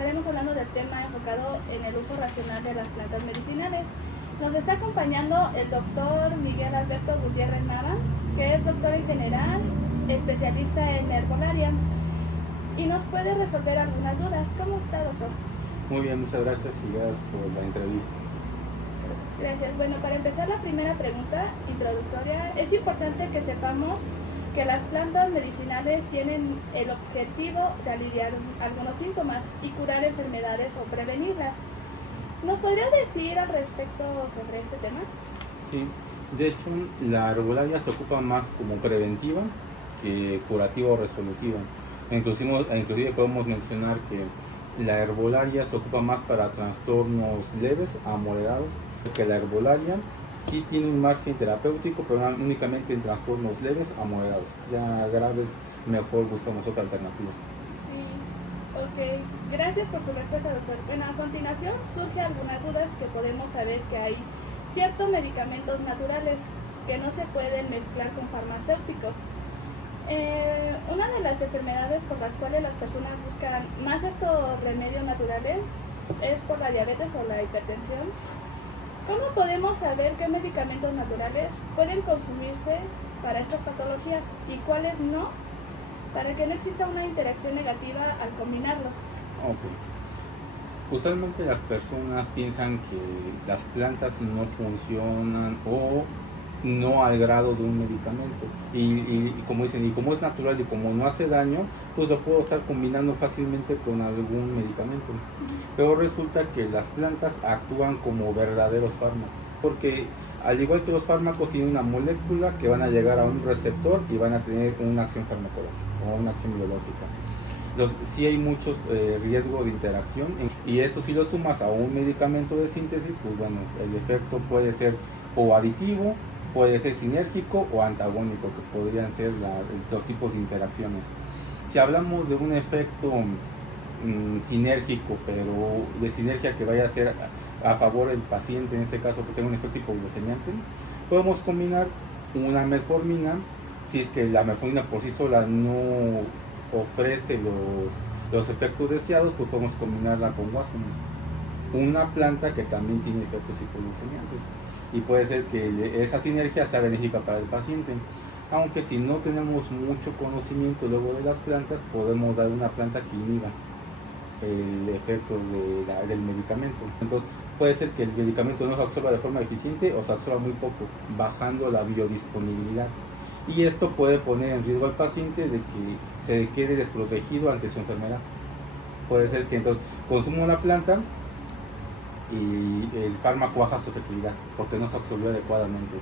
estaremos hablando del tema enfocado en el uso racional de las plantas medicinales. Nos está acompañando el doctor Miguel Alberto Gutiérrez Nava, que es doctor en general, especialista en herbolaria, y nos puede resolver algunas dudas. ¿Cómo está, doctor? Muy bien, muchas gracias y gracias por la entrevista. Gracias. Bueno, para empezar la primera pregunta introductoria, es importante que sepamos que las plantas medicinales tienen el objetivo de aliviar algunos síntomas y curar enfermedades o prevenirlas. ¿Nos podría decir al respecto sobre este tema? Sí, de hecho la herbolaria se ocupa más como preventiva que curativa o resolutiva. Inclusive podemos mencionar que la herbolaria se ocupa más para trastornos leves a moderados, que la herbolaria sí tiene un margen terapéutico, pero únicamente en trastornos leves a moderados. Ya graves, mejor buscamos otra alternativa. Sí, ok. Gracias por su respuesta, doctor. Bueno, a continuación surgen algunas dudas que podemos saber que hay ciertos medicamentos naturales que no se pueden mezclar con farmacéuticos. Una de las enfermedades por las cuales las personas buscan más estos remedios naturales es por la diabetes o la hipertensión. ¿Cómo podemos saber qué medicamentos naturales pueden consumirse para estas patologías y cuáles no, para que no exista una interacción negativa al combinarlos? Ok. Usualmente las personas piensan que las plantas no funcionan o no al grado de un medicamento y como dicen, y como es natural y como no hace daño, pues lo puedo estar combinando fácilmente con algún medicamento. Pero resulta que las plantas actúan como verdaderos fármacos, porque al igual que los fármacos tienen una molécula que van a llegar a un receptor y van a tener una acción farmacológica o una acción biológica. Sí hay muchos riesgos de interacción y esto si lo sumas a un medicamento de síntesis, pues bueno, el efecto puede ser o aditivo, puede ser sinérgico o antagónico, que podrían ser los tipos de interacciones. Si hablamos de un efecto sinérgico, pero de sinergia que vaya a ser a favor del paciente, en este caso que tenga un efecto hipoglucemiante, podemos combinar una metformina. Si es que la metformina por sí sola no ofrece los efectos deseados, pues podemos combinarla con Wasum, una planta que también tiene efectos hipoglucemiantes, y puede ser que esa sinergia sea benéfica para el paciente. Aunque si no tenemos mucho conocimiento luego de las plantas, podemos dar una planta que inhiba el efecto del medicamento. Entonces puede ser que el medicamento no se absorba de forma eficiente o se absorba muy poco, bajando la biodisponibilidad. Y esto puede poner en riesgo al paciente de que se quede desprotegido ante su enfermedad. Puede ser que entonces consumo la planta y el fármaco baja su efectividad porque no se absorbió adecuadamente.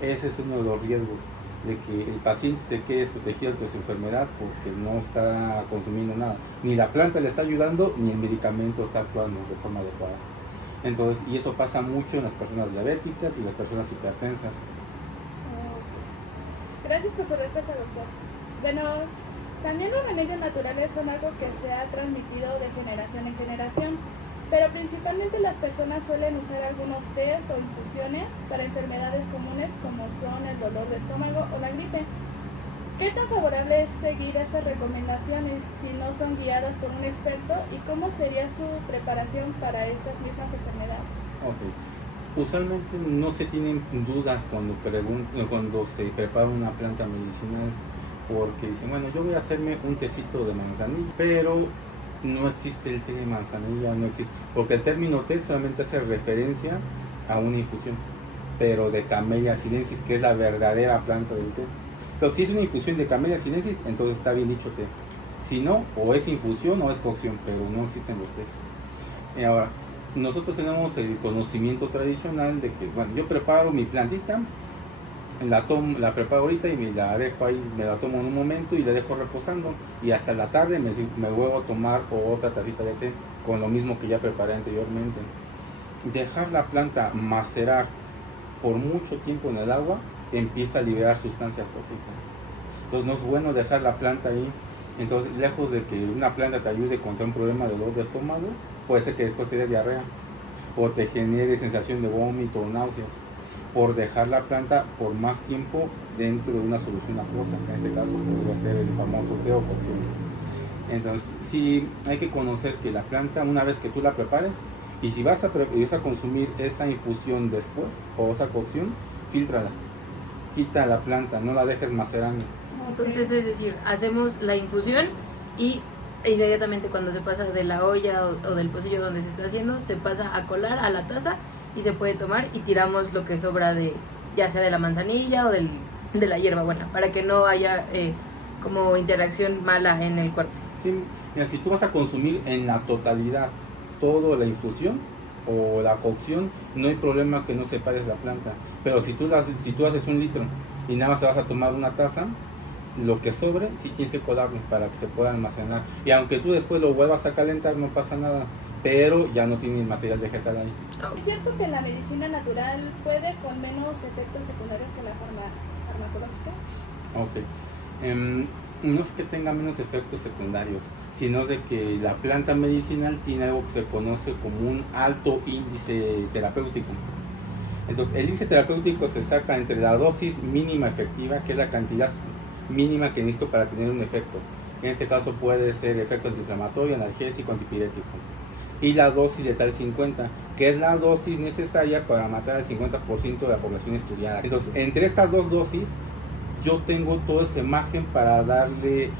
Ese es uno de los riesgos, de que el paciente se quede desprotegido ante su enfermedad porque no está consumiendo nada. Ni la planta le está ayudando, ni el medicamento está actuando de forma adecuada. Entonces, y eso pasa mucho en las personas diabéticas y las personas hipertensas. Gracias por su respuesta, doctor. Bueno, también los remedios naturales son algo que se ha transmitido de generación en generación, pero principalmente las personas suelen usar algunos tés o infusiones para enfermedades comunes como son el dolor de estómago o la gripe. ¿Qué tan favorable es seguir estas recomendaciones si no son guiadas por un experto y cómo sería su preparación para estas mismas enfermedades? Usualmente no se tienen dudas cuando se prepara una planta medicinal, porque dicen, bueno, yo voy a hacerme un tecito de manzanilla, pero no existe el té de manzanilla, no existe, porque el término té solamente hace referencia a una infusión, pero de Camellia sinensis, que es la verdadera planta del té. Entonces, si es una infusión de Camellia sinensis, entonces está bien dicho té. Si no, o es infusión o es cocción, pero no existen los tés. Ahora, nosotros tenemos el conocimiento tradicional de que, bueno, yo preparo mi plantita, la preparo ahorita y me la dejo ahí, me la tomo en un momento y la dejo reposando, y hasta la tarde me vuelvo a tomar otra tacita de té con lo mismo que ya preparé anteriormente. Dejar la planta macerar por mucho tiempo en el agua empieza a liberar sustancias tóxicas. Entonces no es bueno dejar la planta ahí. Entonces, lejos de que una planta te ayude contra un problema de dolor de estómago, puede ser que después te dé diarrea o te genere sensación de vómito o náuseas por dejar la planta por más tiempo dentro de una solución acuosa, que en este caso podría ser el famoso té o cocción. Entonces, sí hay que conocer que la planta, una vez que tú la prepares, y si vas a consumir esa infusión después, o esa cocción, fíltrala, quita la planta, no la dejes macerando. Entonces, es decir, hacemos la infusión y inmediatamente cuando se pasa de la olla o del pocillo donde se está haciendo, se pasa a colar a la taza y se puede tomar y tiramos lo que sobra de, ya sea de la manzanilla o de la hierba buena, para que no haya como interacción mala en el cuerpo. Sí, mira, si tú vas a consumir en la totalidad toda la infusión o la cocción, no hay problema que no separes la planta. Pero si tú haces 1 litro y nada más te vas a tomar una taza, lo que sobre sí tienes que colarlo para que se pueda almacenar. Y aunque tú después lo vuelvas a calentar, no pasa nada, pero ya no tiene el material vegetal ahí. ¿Es cierto que la medicina natural puede con menos efectos secundarios que la farmacológica? Ok. No es que tenga menos efectos secundarios, sino de que la planta medicinal tiene algo que se conoce como un alto índice terapéutico. Entonces, el índice terapéutico se saca entre la dosis mínima efectiva, que es la cantidad mínima que necesito para tener un efecto. En este caso puede ser efecto antiinflamatorio, analgésico, antipirético. Y la dosis letal 50, que es la dosis necesaria para matar al 50% de la población estudiada. Entonces, entre estas dos dosis, yo tengo todo ese margen para darle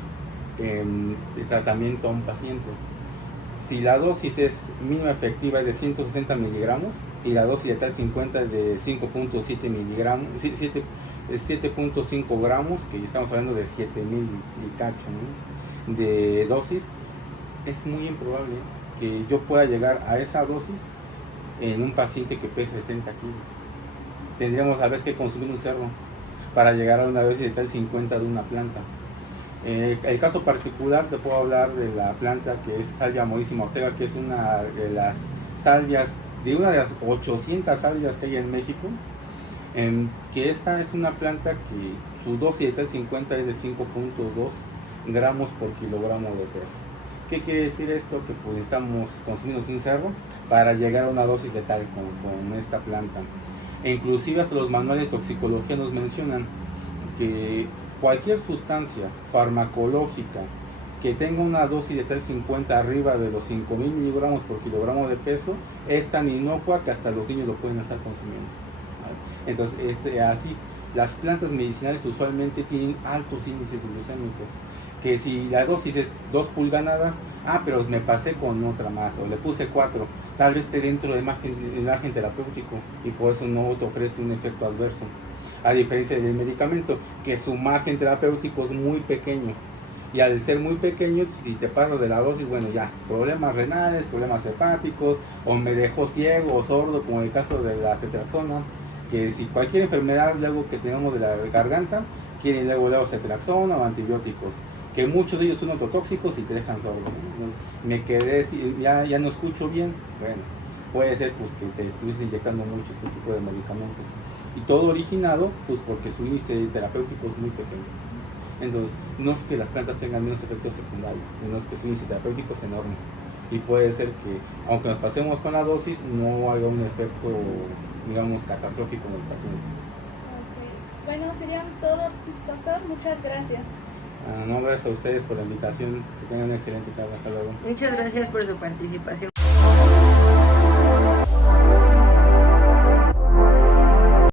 el tratamiento a un paciente. Si la dosis es mínima efectiva es de 160 miligramos y la dosis letal 50 es de 5.7 miligramos, 7.5 gramos, que estamos hablando de 7.000 y cacho, ¿no?, de dosis, es muy improbable que yo pueda llegar a esa dosis en un paciente que pese 70 kilos. Tendríamos a veces que consumir un cerro para llegar a una dosis letal 50 de una planta. El caso particular te puedo hablar de la planta que es Salvia morísima Ortega, que es una de las salvias, de una de las 800 salvias que hay en México, que esta es una planta que su dosis letal 50 es de 5.2 gramos por kilogramo de peso. ¿Qué quiere decir esto? Que pues estamos consumiendo un cerro para llegar a una dosis letal con esta planta. E inclusive hasta los manuales de toxicología nos mencionan que cualquier sustancia farmacológica que tenga una dosis letal 50 arriba de los 5.000 miligramos por kilogramo de peso es tan inocua que hasta los niños lo pueden estar consumiendo. Entonces, así, las plantas medicinales usualmente tienen altos índices glucémicos, que si la dosis es 2 pulgadas, pero me pasé con otra más, o le puse 4, tal vez esté dentro del margen terapéutico y por eso no te ofrece un efecto adverso. A diferencia del medicamento, que su margen terapéutico es muy pequeño. Y al ser muy pequeño, si te pasas de la dosis, bueno, ya, problemas renales, problemas hepáticos, o me dejó ciego o sordo, como el caso de la ceftriaxona, que si cualquier enfermedad luego que tenemos de la garganta, quieren luego ceftriaxona o antibióticos, que muchos de ellos son ototóxicos y te dejan sordo, ¿no? Entonces, me quedé, ya no escucho bien, bueno, puede ser pues que te estuvieses inyectando mucho este tipo de medicamentos. Y todo originado pues porque su índice terapéutico es muy pequeño. Entonces, no es que las plantas tengan menos efectos secundarios, sino es que su índice terapéutico es enorme. Y puede ser que, aunque nos pasemos con la dosis, no haya un efecto, digamos, catastrófico en el paciente. Okay. Bueno, sería todo, doctor. Muchas gracias. No, gracias a ustedes por la invitación. Que tengan una excelente tarde. Hasta luego. Muchas gracias por su participación.